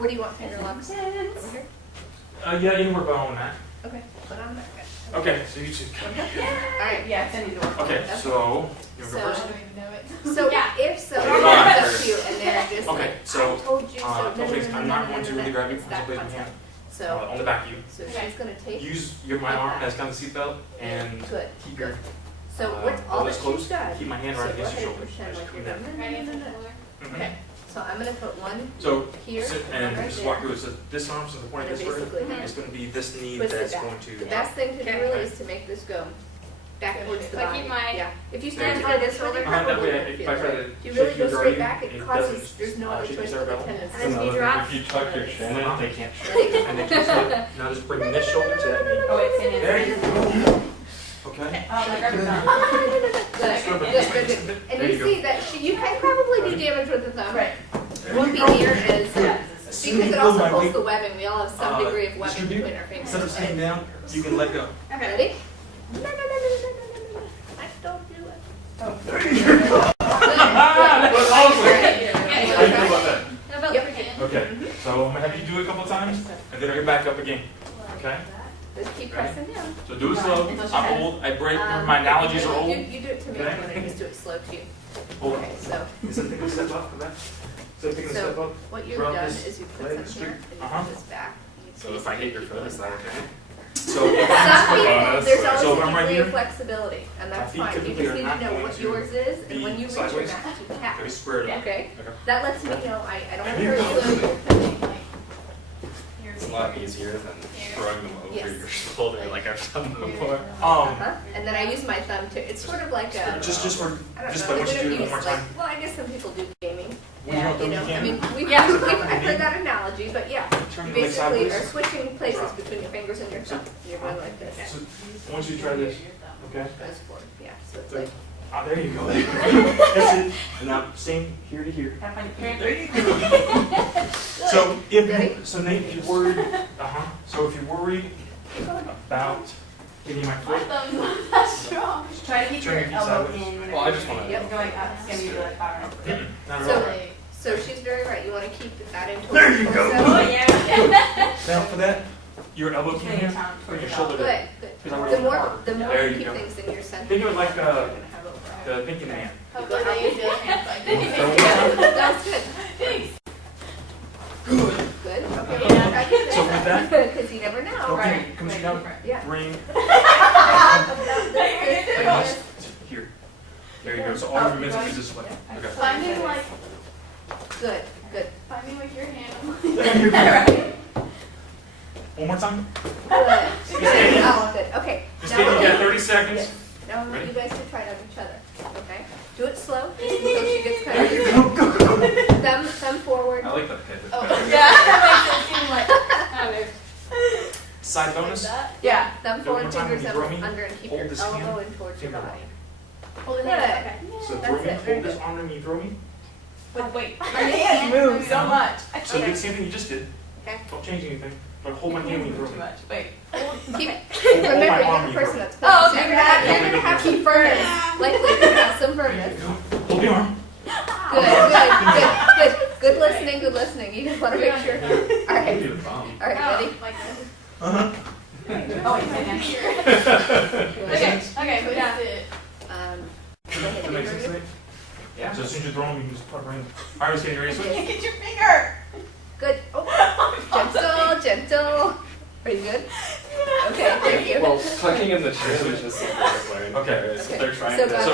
Where do you want finger locks? Over here? Yeah, anywhere but on that. Okay, put on that. Okay, so you choose. Alright. Yeah, send you the work. Okay, so you want to go So- first? I don't even know it. So if so, Okay, it's come on. up to you, and they're just Okay, like, so, I told you so. no, please, I'm not going to really grab you. It's I'm that just placing my hand concept. So, on the back of you. so she's gonna take. Use my arm as kind of seatbelt and Good. keep your So what's all elbows that closed. she's done? Keep my hand So right go against ahead your and shoulder. pretend Just like come you're down. done. Mhm. Okay. So I'm gonna put one So here, sit one and right just there. walk through it. So this arm, so the point And of this way basically is going to be this knee twist it that's back. going to. The best thing to do really is to make this go back towards the If I body. keep my Yeah. If you There stand you by go. this shoulder, That probably way, won't if feel I it. try to If you really shake go you straight already, back, it it causes, doesn't there's no other shake choice your but the cerebellum. tendons. And then you drop. If you tuck your chin in, They can't. And they can't slip. Now just bring this shoulder to that knee. Oh, it's in There it. you go. Okay. Oh, my grab your thumb. Good. And There you you go. see that you can probably do damage with the thumb. Right. It won't be near as, Yeah. because it also pulls the webbing. We all have some degree of webbing distribute. between our fingers. Instead of staying down, you can let go. Ready? No. I don't do it. That was awesome. Good. How do you feel about that? How about Yep. freaking? Okay. So I'm gonna have you do it a couple times, and then I'll get back up again. Okay. Just keep pressing down. So do it slow. I'm old. I break. My analogies are old. You do it to me. Okay. I'm going to just do it slow to you. Hold Okay, so Is it taking a step up for that? Is it taking a step up? what you've Rub done this is you put leg some straight. here and you Uh-huh. put this back. and you So if I hit your foot, is that back. okay? So Some people, there's always So if a I'm right degree here, of flexibility, and that's my feet fine. You typically just are need not to know going what to yours is, and be when you reach your sideways. max, you tap. Very squared up. Okay? Okay. That lets me know I don't want to There you hurt go. you. It's a lot easier than throwing them over Yes. your shoulder like I've done before. And then I use my thumb too. It's sort of like a, Just for I don't just know, like once they you do don't it one use more like, time. well, I guess some people do gaming. When you don't You do know, it, you I mean, can. I've heard that analogy, but yeah. Turn You your leg basically are sideways. switching places between your fingers and your thumb. You're going like this. So I want you to try this. Okay. Goes forward. Yeah, so it's like, Ah, there you go. That's it. And now same here to here. Gotta find your parent. So Ready? so Nate, if you're worried, So if you're worried about getting my My foot, thumb's not that strong. Try to keep Turn your your feet elbow sideways. in when Well, I just wanna- it's going up. It's gonna be like power. not at So- all. so she's very right. You want to keep that into There you go. Oh yeah. Now for that, your elbow Just came getting here, your tongue bring towards your the shoulder Good, down. good. Because I work The more, hard. the more There you you keep go. things in your center. Think of it like you're gonna have a the thinking man. Hopefully they use the other hands like this. That's good. Thanks. Good. Okay. Yeah. So with that, Because you never know. Okay, Right. come sit down. Yeah. Bring Good. here. There you go. So all your movements is this way. Okay. Find me like, Good. find me with your hand. One more time. Good. kidding. Oh, good. Okay. Just Now kidding. You we'll- got 30 seconds. Now I want Ready? you guys to try it on each other. Okay. Do it slow until she gets kind of thumb forward. I like the pivot. Oh, yeah. That makes it seem like, I don't know. Side bonus. Yeah. Thumb Do it forward, one time fingers when you throw me. under, and keep Hold your this elbow hand. in towards your Finger body. Hold it Good. in. Okay. So That's throw me. it, very Hold this good. arm and you throw me. But wait, my hands move so much. So do the same thing you just did. Okay. Don't change anything. But hold my hand when you throw Too me. much. Wait. Keep. Hold Remember, my you're arm the when you person throw. that's playing. Oh, So okay. you're gonna have some firmness. Likely to have some firmness. Hold the arm. Good listening, good listening. You just want to make sure. All right, Do the bump. all right, ready? Like this. Uh-huh. Oh, wait, second. Okay, okay, but that's it. Go ahead, That you makes heard sense to it? me? Yeah. So as soon as you throw them, you can just put it in. All right, let's get ready to switch. Can't get your finger. Good. Oh, gentle. Are you good? Okay, thank you. Well, tucking in the chin is just something I've learned. Okay. They're trying So to. go